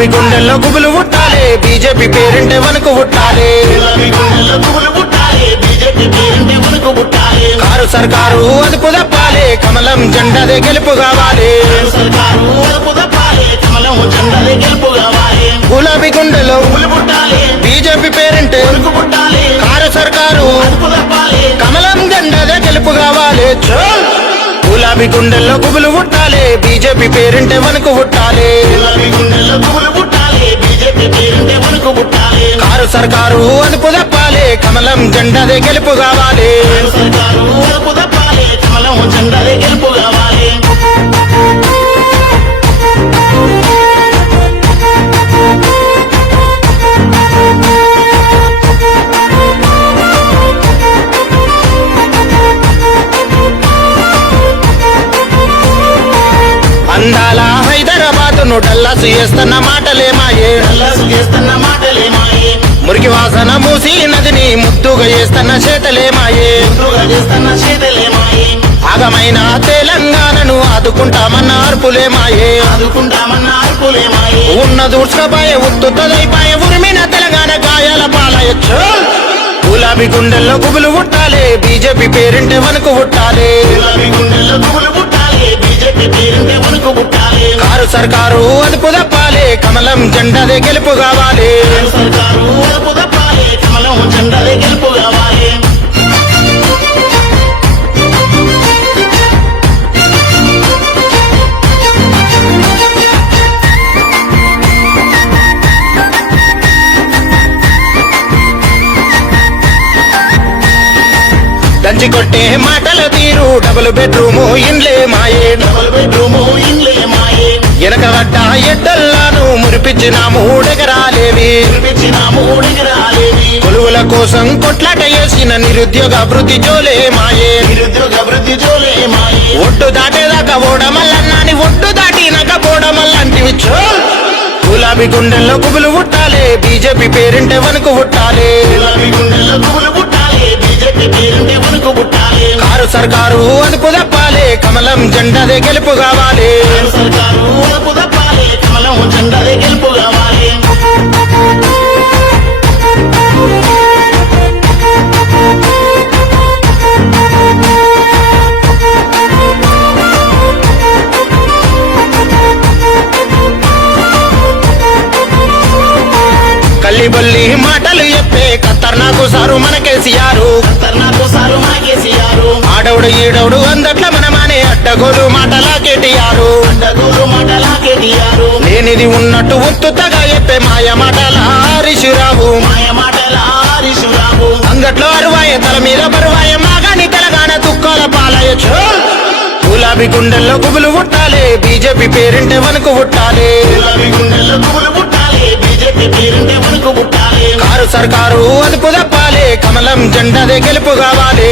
గులాబీ గుండెల్లో గుబులు పుట్టాలి, బీజేపీ పేరింటే వణుకు పుట్టాలి. కారు సర్కారు అదుపు తప్పాలి, కమలం జెండాదే గెలుపు కావాలి. గులాబీ గుండెల్లో బీజేపీ పేరింటే కారు సర్కారు కమలం జెండాదే గెలుపు కావాలి. గులాబీ గుండెల్లో గుబులు పుట్టాలి, బీజేపీ పేరింటే వణుకు పుట్టాలి. కారు సర్కారు అదుపు తప్పాలి, కమలం జెండాదే గెలుపు కావాలి. అందాల హైదరాబాద్ ను డల్లాసు చేస్తున్న మాటలేమాయే, మురికి వాసన మూసి నదిని ముద్దుగా చేస్తున్న చేతలేమాయే. ఆగమైన తెలంగాణను ఆదుకుంటామన్న అర్పులేమాయే. ఉన్న దూర్చుకపాయే ఉత్తుతదైపాయే, ఉరిమిన తెలంగాణ గాయాల పాలయచ్చు. గులాబీ గుండెల్లో గుబులు పుట్టాలి, బీజేపీ పేరింటే వణుకు పుట్టాలి. కారు సర్కారు అదుపు తప్పాలి, కమలం జెండాదే గెలుపు కావాలి. దంచి కొట్టే మాటల తీరు, డబుల్ బెడ్రూము ఇండ్లే మాయే. వెనక పడ్డ ఎద్దల్లాను మురిపించిన మూడెకరాలేవి. కొలువుల కోసం కొట్లాట చేసిన నిరుద్యోగ అభివృద్ధి జోలే మాయే. ఒడ్డు దాటేదాకా ఓడమల్లన్నాని ఒడ్డు దాటినాక పోడమల్లంటివి. గులాబీ గుండెల్లో గుబులు పుట్టాలి, బీజేపీ పేరింటే వణుకు పుట్టాలి. కారు సర్కారు అదుపు తప్పాలి, కమలం జెండాదే గెలుపు కావాలి. కల్లిబొల్లి మాటలు చెప్పే ఖతర్నాకు సారు మన కేసీఆర్. ఆడవుడు ఈడవుడు అందట్ల మనమానే అడ్డగోలు మాటలా కేటీఆర్. లేనిది ఉన్నట్టు ఉత్తుతగా చెప్పే మాయ మాటల హరీశ్రావు. అంగట్లో అరువాయ తల మీద బరువాయ, మాగాని తెలంగాణ దుఃఖాల పాలయచ్చు. గులాబీ గుండెల్లో గుబులు పుట్టాలి, బీజేపీ పేరింటే వణుకు పుట్టాలి. కారు సర్కారు అదుపు తప్పాలి, కమలం జెండాదే గెలుపు కావాలి.